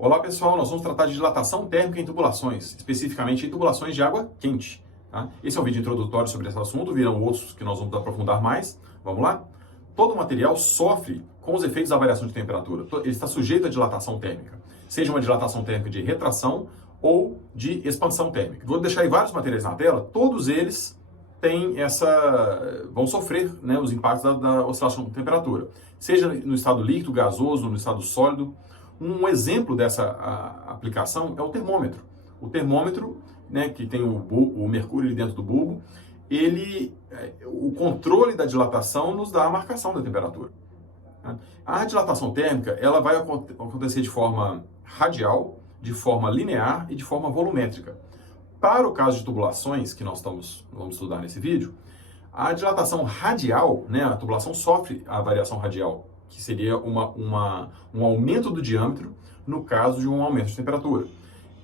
Olá pessoal, nós vamos tratar de dilatação térmica em tubulações, especificamente em tubulações de água quente. Tá? Esse é um vídeo introdutório sobre esse assunto, virão outros que nós vamos aprofundar mais. Vamos lá? Todo material sofre com os efeitos da variação de temperatura. Ele está sujeito à dilatação térmica, seja uma dilatação térmica de retração ou de expansão térmica. Vou deixar aí vários materiais na tela, todos eles vão sofrer, né, os impactos da oscilação de temperatura, seja no estado líquido, gasoso, no estado sólido. Um exemplo dessa aplicação é o termômetro. O termômetro, né, que tem o mercúrio ali dentro do bulbo, o controle da dilatação nos dá a marcação da temperatura. A dilatação térmica ela vai acontecer de forma radial, de forma linear e de forma volumétrica. Para o caso de tubulações, que nós vamos estudar nesse vídeo, a dilatação radial, né, a tubulação sofre a variação radial, que seria um aumento do diâmetro no caso de um aumento de temperatura.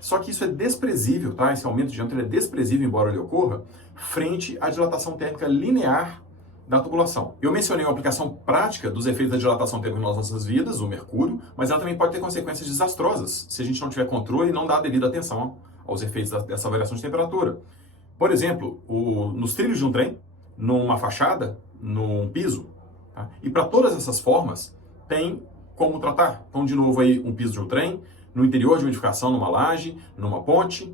Só que isso é desprezível, tá? Esse aumento de diâmetro é desprezível, embora ele ocorra, frente à dilatação térmica linear da tubulação. Eu mencionei uma aplicação prática dos efeitos da dilatação térmica nas nossas vidas, o mercúrio, mas ela também pode ter consequências desastrosas se a gente não tiver controle e não dar a devida atenção aos efeitos dessa variação de temperatura. Por exemplo, nos trilhos de um trem, numa fachada, num piso. Tá? E para todas essas formas, tem como tratar. Então, de novo, aí, um piso de um trem, no interior de uma edificação, numa laje, numa ponte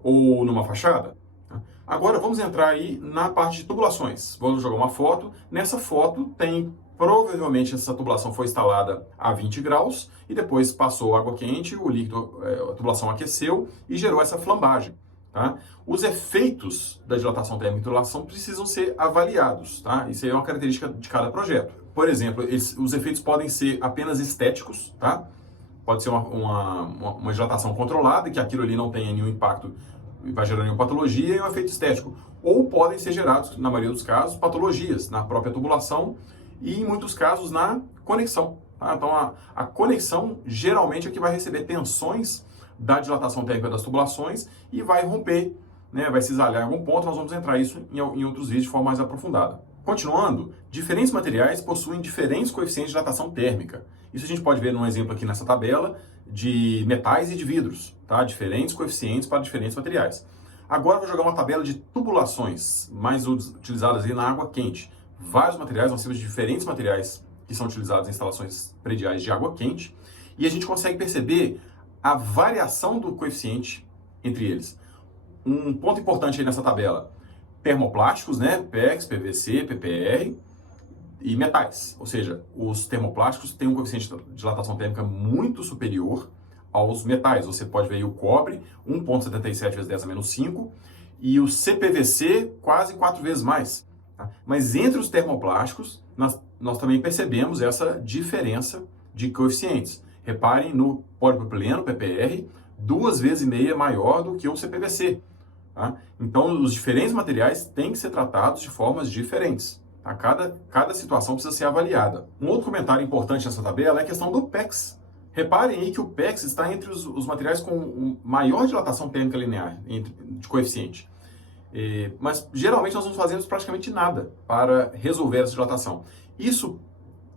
ou numa fachada. Tá? Agora, vamos entrar aí na parte de tubulações. Vou jogar uma foto. Nessa foto tem, provavelmente, essa tubulação foi instalada a 20 graus e depois passou água quente, o líquido, a tubulação aqueceu e gerou essa flambagem. Tá? Os efeitos da dilatação térmica e tubulação precisam ser avaliados. Tá? Isso aí é uma característica de cada projeto. Por exemplo, os efeitos podem ser apenas estéticos. Tá? Pode ser uma dilatação controlada, que aquilo ali não tenha nenhum impacto, vai gerar nenhuma patologia, e um efeito estético. Ou podem ser gerados, na maioria dos casos, patologias na própria tubulação e, em muitos casos, na conexão. Tá? Então, a conexão geralmente é que vai receber tensões da dilatação térmica das tubulações e vai romper, né, vai cisalhar em algum ponto. Nós vamos entrar isso em outros vídeos de forma mais aprofundada. Continuando, diferentes materiais possuem diferentes coeficientes de dilatação térmica. Isso a gente pode ver num exemplo aqui nessa tabela de metais e de vidros, tá? Diferentes coeficientes para diferentes materiais. Agora eu vou jogar uma tabela de tubulações mais utilizadas aí na água quente. Vários materiais, nós temos diferentes materiais que são utilizados em instalações prediais de água quente e a gente consegue perceber a variação do coeficiente entre eles. Um ponto importante aí nessa tabela: termoplásticos, né, PEX, PVC, PPR e metais. Ou seja, os termoplásticos têm um coeficiente de dilatação térmica muito superior aos metais. Você pode ver aí o cobre, 1,77 vezes 10 a menos 5, e o CPVC quase 4 vezes mais. Tá? Mas entre os termoplásticos, nós também percebemos essa diferença de coeficientes. Reparem no polipropileno, PPR, 2,5 vezes maior do que o CPVC. Tá? Então, os diferentes materiais têm que ser tratados de formas diferentes. Tá? Cada situação precisa ser avaliada. Um outro comentário importante nessa tabela é a questão do PEX. Reparem aí que o PEX está entre os materiais com maior dilatação térmica linear, de coeficiente. Mas, geralmente, nós não fazemos praticamente nada para resolver essa dilatação. Isso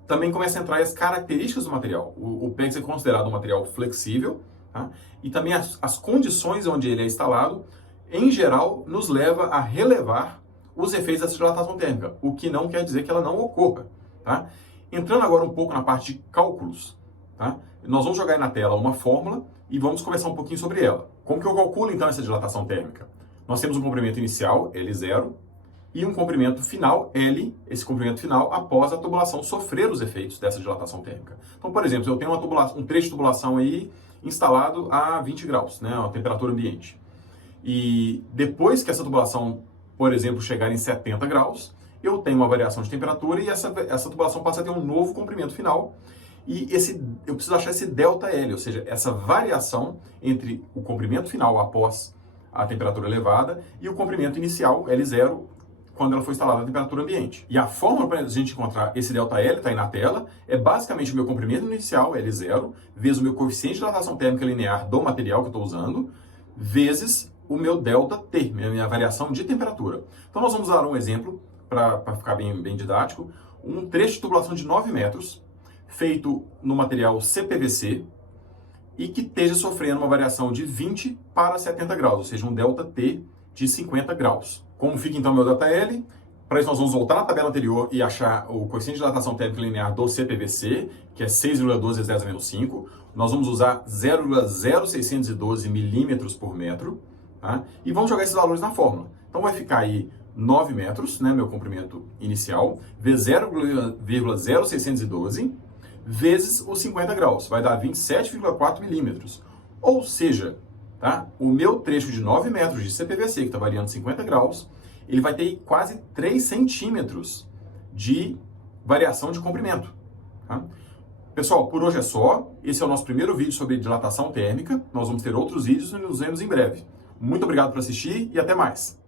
também começa a entrar as características do material. O PEX é considerado um material flexível, tá? E também as condições onde ele é instalado, em geral, nos leva a relevar os efeitos dessa dilatação térmica, o que não quer dizer que ela não ocorra. Tá? Entrando agora um pouco na parte de cálculos, tá? Nós vamos jogar aí na tela uma fórmula e vamos conversar um pouquinho sobre ela. Como que eu calculo então essa dilatação térmica? Nós temos um comprimento inicial, L0, e um comprimento final, L, esse comprimento final, após a tubulação sofrer os efeitos dessa dilatação térmica. Então, por exemplo, eu tenho um trecho de tubulação aí instalado a 20 graus, né, a temperatura ambiente. E depois que essa tubulação, por exemplo, chegar em 70 graus, eu tenho uma variação de temperatura e essa tubulação passa a ter um novo comprimento final. E eu preciso achar esse ΔL, ou seja, essa variação entre o comprimento final após a temperatura elevada e o comprimento inicial, L0, quando ela foi instalada na temperatura ambiente. E a fórmula para a gente encontrar esse ΔL, está aí na tela, é basicamente o meu comprimento inicial, L0, vezes o meu coeficiente de dilatação térmica linear do material que eu estou usando, vezes o meu ΔT, minha variação de temperatura. Então nós vamos dar um exemplo, para ficar bem didático, um trecho de tubulação de 9 metros, feito no material CPVC, e que esteja sofrendo uma variação de 20 para 70 graus, ou seja, um ΔT de 50 graus. Como fica então meu ΔL? Para isso nós vamos voltar na tabela anterior e achar o coeficiente de dilatação térmica linear do CPVC, que é 6,12 × 10⁻⁵. Nós vamos usar 0,0612 milímetros por metro, tá? E vamos jogar esses valores na fórmula. Então vai ficar aí 9 metros, né, meu comprimento inicial, vezes 0,0612, vezes os 50 graus, vai dar 27,4 milímetros. Ou seja, tá, o meu trecho de 9 metros de CPVC, que está variando 50 graus, ele vai ter quase 3 centímetros de variação de comprimento. Tá? Pessoal, por hoje é só. Esse é o nosso primeiro vídeo sobre dilatação térmica. Nós vamos ter outros vídeos e nos vemos em breve. Muito obrigado por assistir e até mais.